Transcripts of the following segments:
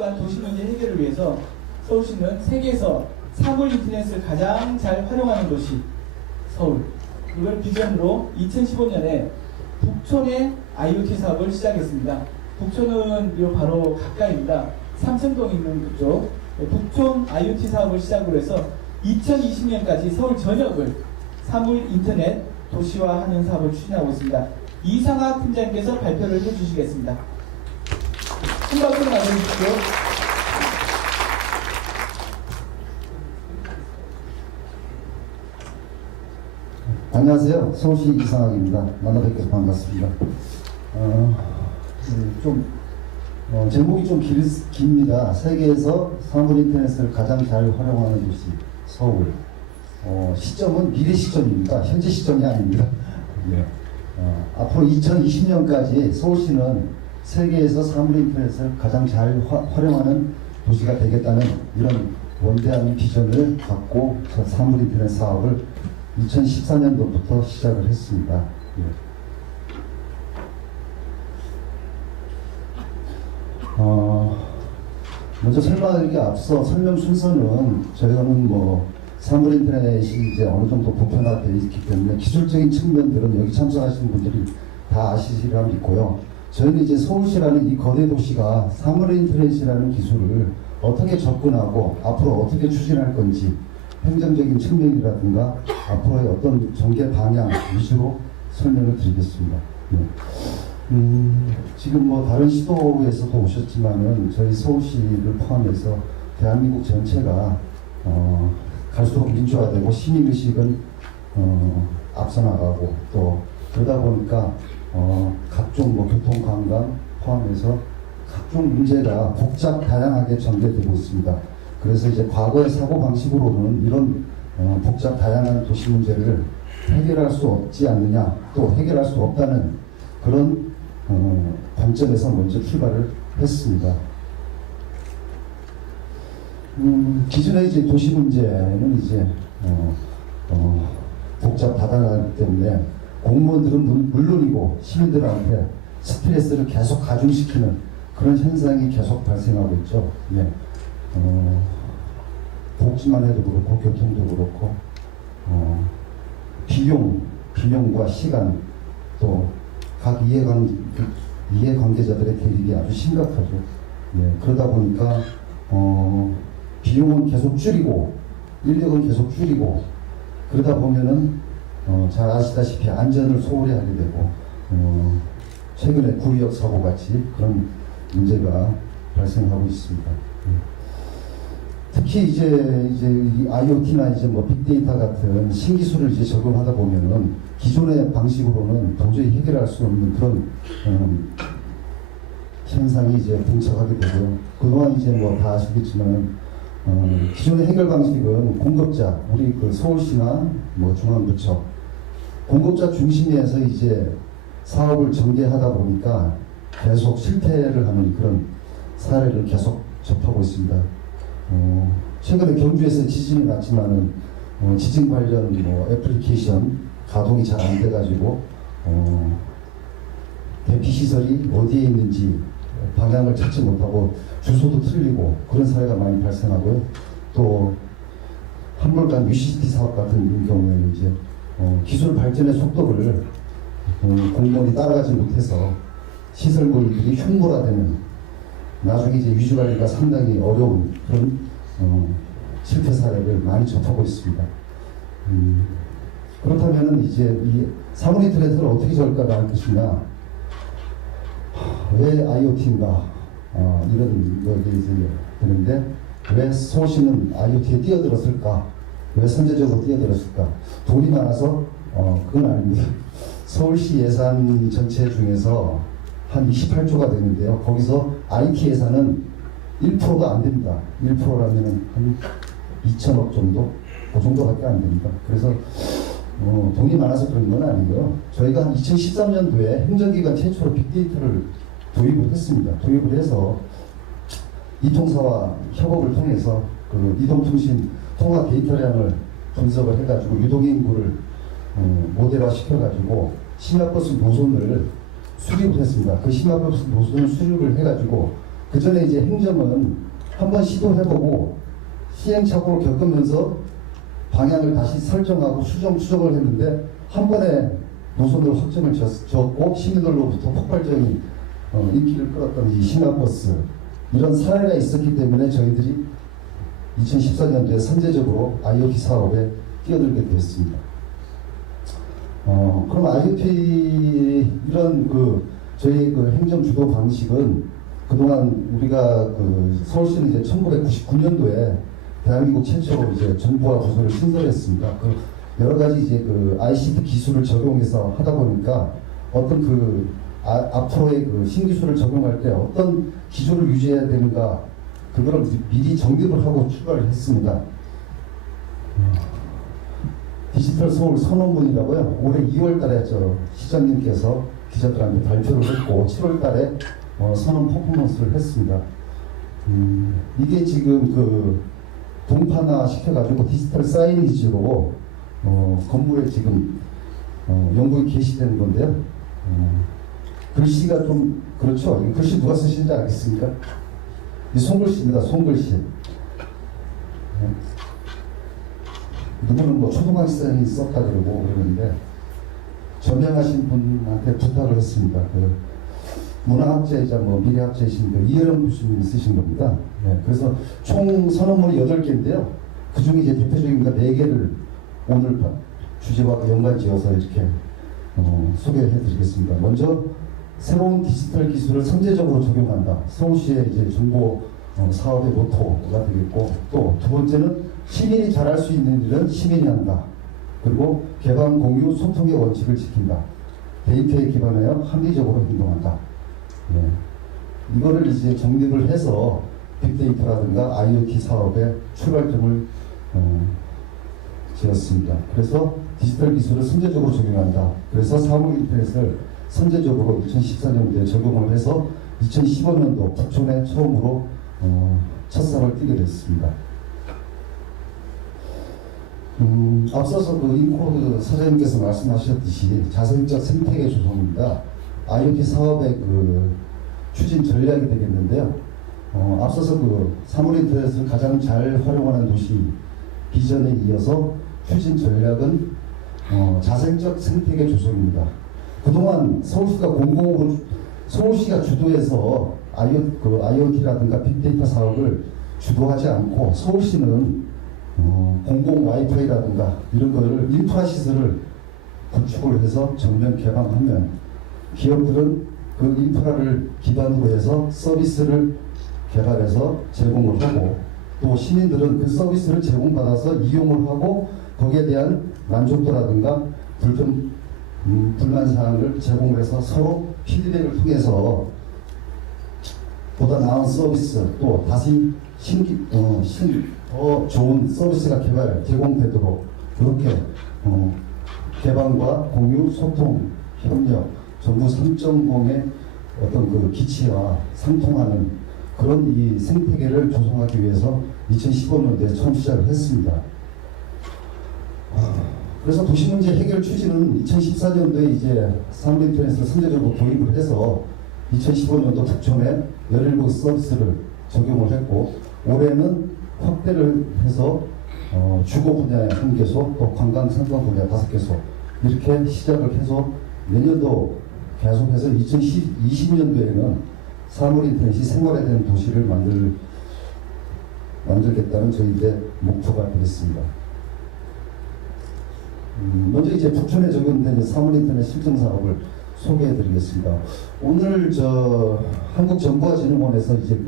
복잡한 도시 문제 해결을 위해서 서울시는 세계에서 사물 인터넷을 가장 잘 활용하는 도시 서울, 이걸 비전으로 2015년에 북촌의 IoT 사업을 시작했습니다. 북촌은 요 바로 가까이입니다. 삼성동에 있는 그쪽 북촌 IoT 사업을 시작으로 해서 2020년까지 서울 전역을 사물 인터넷 도시화하는 사업을 추진하고 있습니다. 이상학 팀장님께서 발표를 해주시겠습니다. 큰 박수로 맞아주십시오. 안녕하세요. 서울시 이상학입니다. 만나 뵙게 반갑습니다. 제목이 좀 깁니다. 세계에서 사물 인터넷을 가장 잘 활용하는 도시 서울. 시점은 미래 시점입니다. 현재 시점이 아닙니다. 네. 앞으로 2020년까지 서울시는 세계에서 사물 인터넷을 가장 잘 활용하는 도시가 되겠다는 이런 원대한 비전을 갖고 사물 인터넷 사업을 2014년도부터 시작을 했습니다. 예. 먼저 설명하기 앞서 설명 순서는 저희는 사물 인터넷이 이제 어느 정도 보편화되어 있기 때문에 기술적인 측면들은 여기 참석하시는 분들이 다 아시리라 믿고요. 저희는 이제 서울시라는 이 거대 도시가 사물 인터넷이라는 기술을 어떻게 접근하고 앞으로 어떻게 추진할 건지 행정적인 측면이라든가 앞으로의 어떤 전개 방향 위주로 설명을 드리겠습니다. 네. 지금 다른 시도에서도 오셨지만은 저희 서울시를 포함해서 대한민국 전체가 갈수록 민주화되고 시민의식은 앞서 나가고 또 그러다 보니까 각종 교통 관광 포함해서 각종 문제가 복잡 다양하게 전개되고 있습니다. 그래서 이제 과거의 사고방식으로는 이런 복잡 다양한 도시 문제를 해결할 수 없지 않느냐, 또 해결할 수 없다는 그런 관점에서 먼저 출발을 했습니다. 기존의 이제 도시 문제는 이제 복잡 다단하기 때문에 공무원들은 물론이고 시민들한테 스트레스를 계속 가중시키는 그런 현상이 계속 발생하고 있죠. 예. 복지만 해도 그렇고 교통도 그렇고 비용과 시간 또 각 이해관계자들의 대립이 아주 심각하죠. 예, 그러다 보니까 비용은 계속 줄이고 인력은 계속 줄이고 그러다 보면은 잘 아시다시피 안전을 소홀히 하게 되고 최근에 구리역 사고 같이 그런 문제가 발생하고 있습니다. 특히 이제 이 IoT나 빅데이터 같은 신기술을 이제 적용하다 보면은 기존의 방식으로는 도저히 해결할 수 없는 그런 현상이 이제 봉착하게 되고요. 그동안 이제 다 아시겠지만 기존의 해결 방식은 공급자, 우리 서울시나 중앙부처 공급자 중심에서 이제 사업을 전개하다 보니까 계속 실패를 하는 그런 사례를 계속 접하고 있습니다. 최근에 경주에서 지진이 났지만은 지진 관련 애플리케이션 가동이 잘 안 돼가지고 대피 시설이 어디에 있는지 방향을 찾지 못하고 주소도 틀리고 그런 사례가 많이 발생하고요. 또 한물간 UCT 사업 같은 경우에는 이제 기술 발전의 속도를 공무원이 따라가지 못해서 시설물들이 흉물화되는 나중에 이제 위주 관리가 상당히 어려운 그런 실패 사례를 많이 접하고 있습니다. 그렇다면은 이제 이 사물 인터넷을 어떻게 절감할 것이냐? 왜 IoT인가? 이런 것이 이제 되는데 왜 서울시는 IoT에 뛰어들었을까? 왜 선제적으로 뛰어들었을까? 돈이 많아서 그건 아닙니다. 서울시 예산 전체 중에서 한 28조가 되는데요. 거기서 IT 예산은 1%도 안 됩니다. 1%라면 한 2천억 정도? 그 정도밖에 안 됩니다. 그래서 돈이 많아서 그런 건 아니고요. 저희가 한 2013년도에 행정기관 최초로 빅데이터를 도입을 했습니다. 도입을 해서 이통사와 협업을 통해서 그 이동통신 통화 데이터량을 분석을 해가지고 유동인구를 모델화 시켜가지고 심야버스 노선을 수립을 했습니다. 그 심야버스 노선을 수립을 해가지고 그 전에 이제 행정은 한번 시도해보고 시행착오를 겪으면서 방향을 다시 설정하고 추정을 했는데 한 번에 노선을 확정을 졌고 시민들로부터 폭발적인 인기를 끌었던 이 신화버스 이런 사례가 있었기 때문에 저희들이 2014년도에 선제적으로 IoT 사업에 뛰어들게 되었습니다. 그럼 IoT 이런 저희 행정 주도 방식은 그동안 우리가 서울시는 이제 1999년도에 대한민국 최초로 이제 정부와 부서를 신설했습니다. 여러 가지 이제 ICT 기술을 적용해서 하다 보니까 어떤 앞으로의 신기술을 적용할 때 어떤 기조를 유지해야 되는가 그거를 미리 정립을 하고 출발을 했습니다. 디지털 서울 선언문이라고요. 올해 2월달에 시장님께서 기자들한테 발표를 했고 7월달에 선언 퍼포먼스를 했습니다. 이게 지금 동판화 시켜가지고 디지털 사이니지로 건물에 지금 영국이 게시되는 건데요. 글씨가 좀 그렇죠. 이 글씨 누가 쓰시는지 알겠습니까? 이 손글씨입니다. 손글씨. 누구는 초등학생이 썼다 그러고 그러는데 저명하신 분한테 부탁을 했습니다. 문화학자이자 미래학자이신 이혜령 교수님이 쓰신 겁니다. 네, 그래서 총 선언문이 8개인데요. 그 중에 이제 대표적인 거 4개를 오늘 주제와 연관지어서 이렇게 소개해 드리겠습니다. 먼저 새로운 디지털 기술을 선제적으로 적용한다. 서울시의 이제 정보 사업의 모토가 되겠고, 또 두 번째는 시민이 잘할 수 있는 일은 시민이 한다. 그리고 개방, 공유, 소통의 원칙을 지킨다. 데이터에 기반하여 합리적으로 행동한다. 네. 이거를 이제 정립을 해서 빅데이터라든가 IoT 사업의 출발점을 지었습니다. 그래서 디지털 기술을 선제적으로 적용한다. 그래서 사물인터넷을 선제적으로 2014년도에 적용을 해서 2015년도 북촌에 처음으로 첫상을 띄게 됐습니다. 앞서서 인코드 사장님께서 말씀하셨듯이 자생적 생태계 조성입니다. IoT 사업의 추진 전략이 되겠는데요. 앞서서 사물인터넷을 가장 잘 활용하는 도시 비전에 이어서 추진 전략은 자생적 생태계 조성입니다. 그동안 서울시가 주도해서 IoT라든가 빅데이터 사업을 주도하지 않고 서울시는 공공 와이파이라든가 이런 거를 인프라 시설을 구축을 해서 전면 개방하면 기업들은 그 인프라를 기반으로 해서 서비스를 개발해서 제공을 하고 또 시민들은 그 서비스를 제공받아서 이용을 하고 거기에 대한 만족도라든가 불만사항을 제공을 해서 서로 피드백을 통해서 보다 나은 서비스 또 다시 더 좋은 서비스가 제공되도록 그렇게 개방과 공유, 소통, 협력 전부 3.0의 어떤 기치와 상통하는 그런 이 생태계를 조성하기 위해서 2015년도에 처음 시작을 했습니다. 그래서 도시문제 해결 추진은 2014년도에 이제 사물인터넷을 선제적으로 도입을 해서 2015년도 북촌에 17개 서비스를 적용을 했고 올해는 확대를 해서 주거 분야에 1개소 또 관광 상권 분야 5개소 이렇게 시작을 해서 내년도 계속해서 2020년도에는 사물인터넷이 생활에 대한 도시를 만들겠다는 저희들의 목표가 되겠습니다. 먼저 이제 북촌에 적용된 사물인터넷 실증 사업을 소개해드리겠습니다. 오늘 한국정보화진흥원에서 이제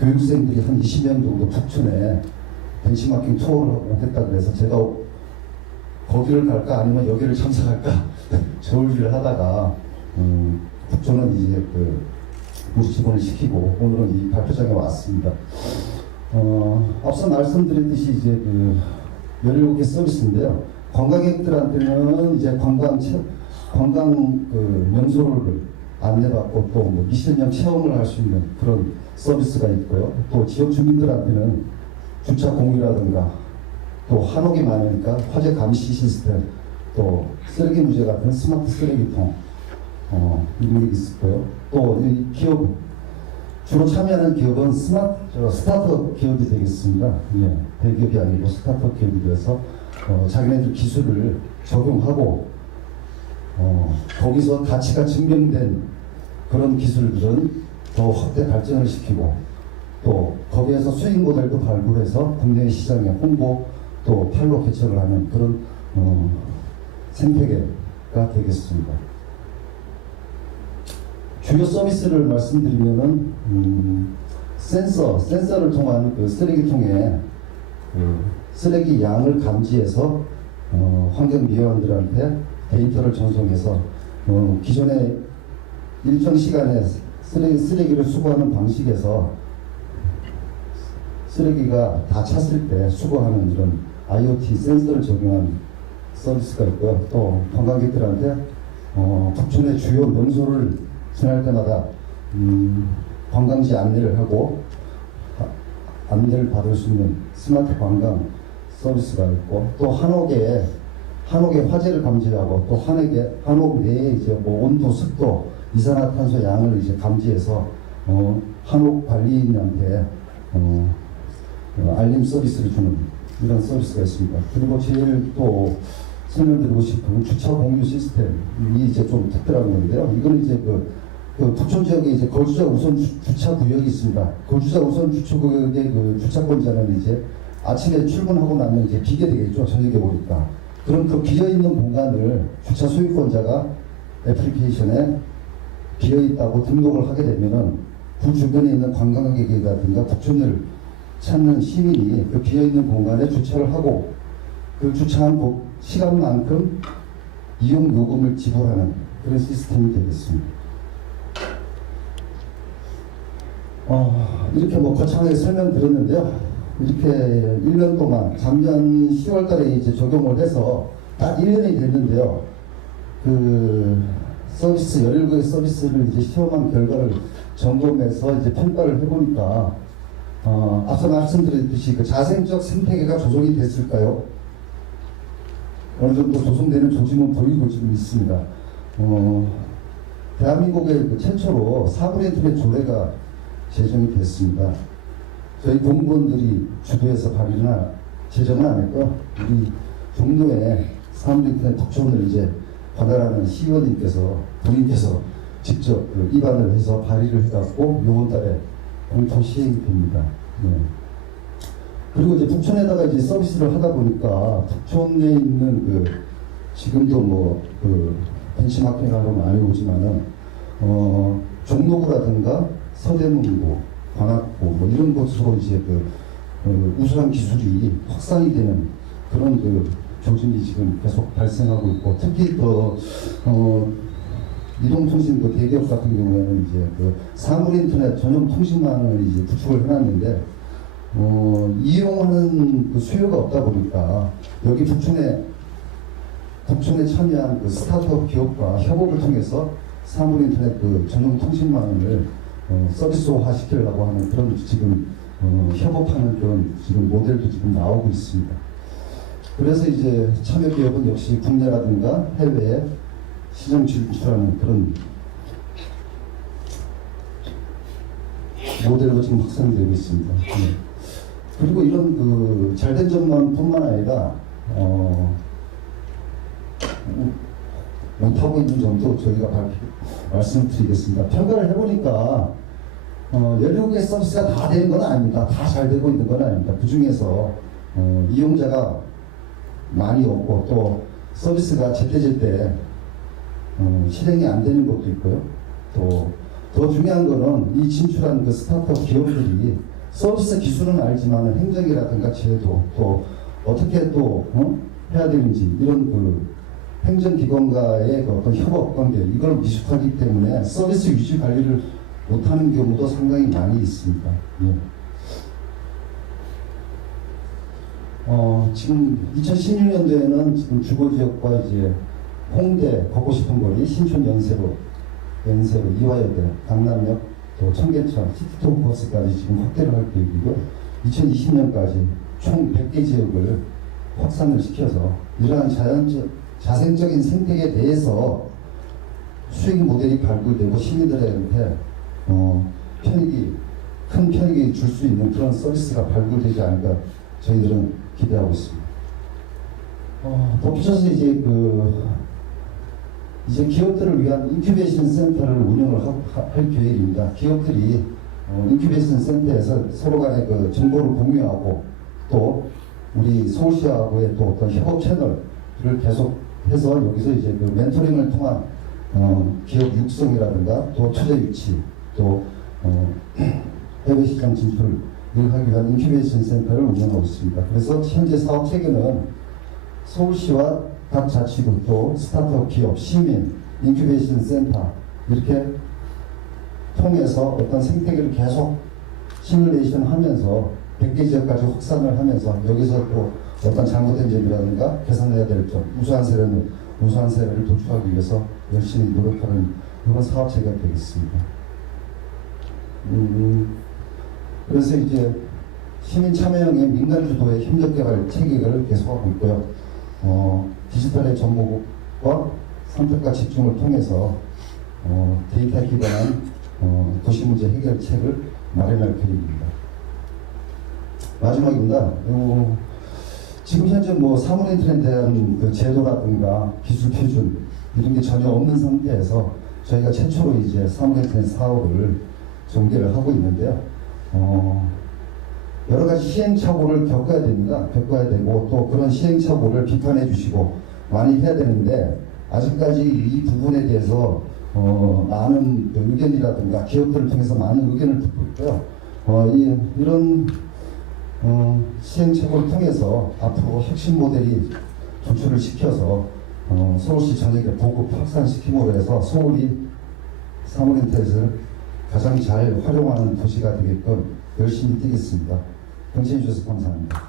교육생들이 한 20명 정도 북촌에 벤치마킹 투어를 오겠다 그래서 제가 거기를 갈까 아니면 여기를 참석할까 저울질을 하다가 북촌은 이제 우리 직원을 시키고 오늘은 이 발표장에 왔습니다. 앞서 말씀드렸듯이 이제 17개 서비스인데요. 관광객들한테는 이제 관광 명소를 안내받고 또 미션형 체험을 할 수 있는 그런 서비스가 있고요. 또 지역 주민들한테는 주차 공유라든가 또 한옥이 많으니까 화재 감시 시스템 또 쓰레기 문제 같은 스마트 쓰레기통 이런 게 있었고요. 또 이 기업 주로 참여하는 기업은 스타트업 기업이 되겠습니다. 예, 대기업이 아니고 스타트업 기업이 되어서 자기네들 기술을 적용하고 거기서 가치가 증명된 그런 기술들은 더 확대 발전을 시키고 또 거기에서 수익 모델도 발굴해서 국내 시장에 홍보 또 판로 개척을 하는 그런 생태계가 되겠습니다. 주요 서비스를 말씀드리면은 센서를 통한 그 쓰레기통에 쓰레기 양을 감지해서 환경미화원들한테 데이터를 전송해서 기존에 일정 시간에 쓰레기를 수거하는 방식에서 쓰레기가 다 찼을 때 수거하는 이런 IoT 센서를 적용한 서비스가 있고요. 또 관광객들한테 북촌의 주요 명소를 지날 때마다 관광지 안내를 하고 안내를 받을 수 있는 스마트 관광 서비스가 있고 또 한옥의 화재를 감지하고 또 한옥 내에 이제 뭐 온도, 습도, 이산화탄소 양을 이제 감지해서 한옥 관리인한테 알림 서비스를 주는 이런 서비스가 있습니다. 그리고 제일 또 설명드리고 싶은 주차 공유 시스템이 이제 좀 특별한 건데요. 이거는 이제 그 북촌 지역에 이제 거주자 우선 주차 구역이 있습니다. 거주자 우선 주차 구역의 그 주차권자는 이제 아침에 출근하고 나면 이제 비게 되겠죠. 저녁에 오니까. 그럼 그 비어 있는 공간을 주차 소유권자가 애플리케이션에 비어 있다고 등록을 하게 되면은 그 주변에 있는 관광객이라든가 북촌을 찾는 시민이 그 비어 있는 공간에 주차를 하고 그 주차한 시간만큼 이용 요금을 지불하는 그런 시스템이 되겠습니다. 이렇게 뭐 거창하게 설명드렸는데요. 이렇게 1년 동안 작년 10월 달에 이제 적용을 해서 딱 1년이 됐는데요. 그 서비스, 17개의 서비스를 이제 시험한 결과를 점검해서 이제 평가를 해보니까, 앞서 말씀드렸듯이 그 자생적 생태계가 조성이 됐을까요? 어느 정도 조성되는 조짐은 보이고 지금 있습니다. 대한민국의 그 최초로 사물 인터넷 조례가 제정이 됐습니다. 저희 공무원들이 주도해서 발의나 제정은 안 했고요. 우리 종로에 사물 인터넷 북촌을 이제 관할하는 시의원님께서 본인께서 직접 그 입안을 해서 발의를 해갖고 이번 달에 공통 시행이 됩니다. 네. 그리고 이제 북촌에다가 이제 서비스를 하다 보니까 북촌에 있는 그 지금도 뭐 그 벤치마킹을 하러 많이 오지만은 종로구라든가 서대문구, 관악구 뭐 이런 곳으로 이제 그 우수한 기술이 확산이 되는 그런 그 조짐이 지금 계속 발생하고 있고 특히 또 이동통신 그 대기업 같은 경우에는 이제 그 사물 인터넷 전용 통신망을 이제 구축을 해놨는데 이용하는 그 수요가 없다 보니까 여기 북촌에 참여한 그 스타트업 기업과 협업을 통해서 사물 인터넷 그 전용 통신망을 서비스화 시키려고 하는 그런 지금 협업하는 그런 지금 모델도 지금 나오고 있습니다. 그래서 이제 참여 기업은 역시 국내라든가 해외에 시장 진출하는 그런 모델로 지금 확산되고 있습니다. 네. 그리고 이런 그 잘된 점만뿐만 아니라 못하고 있는 점도 저희가 말씀을 드리겠습니다. 평가를 해보니까 17개의 서비스가 다 되는 건 아닙니다. 다 잘 되고 있는 건 아닙니다. 그 중에서 이용자가 많이 없고 또 서비스가 제때제때 실행이 안 되는 것도 있고요. 또 더 중요한 거는 이 진출한 그 스타트업 기업들이 서비스 기술은 알지만 행정이라든가 제도 또 어떻게 또 해야 되는지 이런 그 행정기관과의 그 어떤 협업 관계 이걸 미숙하기 때문에 서비스 유지 관리를 못하는 경우도 상당히 많이 있습니다. 예. 지금 2016년도에는 지금 주거지역과 이제 홍대 걷고 싶은 거리, 신촌 연세로, 이화여대, 강남역, 또 청계천, 시티톡 버스까지 지금 확대를 할 계획이고요. 2020년까지 총 100개 지역을 확산을 시켜서 이러한 자생적인 생태계에 대해서 수익 모델이 발굴되고 시민들한테 큰 편익이 줄 수 있는 그런 서비스가 발굴되지 않을까 저희들은 기대하고 있습니다. 덧붙여서 이제 기업들을 위한 인큐베이션 센터를 운영을 할 계획입니다. 기업들이 인큐베이션 센터에서 서로 간의 그 정보를 공유하고 또 우리 서울시하고의 또 어떤 협업 채널을 계속해서 여기서 이제 그 멘토링을 통한 기업 육성이라든가 또 투자 유치 또 해외 시장 진출을 하기 위한 인큐베이션 센터를 운영하고 있습니다. 그래서 현재 사업 체계는 서울시와 각 자치구 또 스타트업 기업, 시민, 인큐베이션 센터 이렇게 통해서 어떤 생태계를 계속 시뮬레이션 하면서 100개 지역까지 확산을 하면서 여기서 또 어떤 잘못된 점이라든가 개선해야 될 점, 우수한 사례를 도출하기 위해서 열심히 노력하는 이런 사업 체계가 되겠습니다. 그래서 이제 시민 참여형의 민간 주도의 협력 개발 체계를 계속하고 있고요. 디지털의 접목과 선택과 집중을 통해서 데이터 기반한 도시 문제 해결책을 마련할 계획입니다. 마지막입니다. 지금 현재 사물 인터넷에 대한 그 제도라든가 기술 표준 이런 게 전혀 없는 상태에서 저희가 최초로 이제 사물 인터넷 사업을 전개를 하고 있는데요. 여러 가지 시행착오를 겪어야 됩니다. 겪어야 되고 또 그런 시행착오를 비판해 주시고 많이 해야 되는데 아직까지 이 부분에 대해서 많은 의견이라든가 기업들을 통해서 많은 의견을 듣고 있고요. 이런 시행착오를 통해서 앞으로 혁신 모델이 도출을 시켜서 서울시 전역에 보급 확산시킴으로 해서 서울이 사물인터넷을 가장 잘 활용하는 도시가 되게끔 열심히 뛰겠습니다. 경청해 주셔서 감사합니다.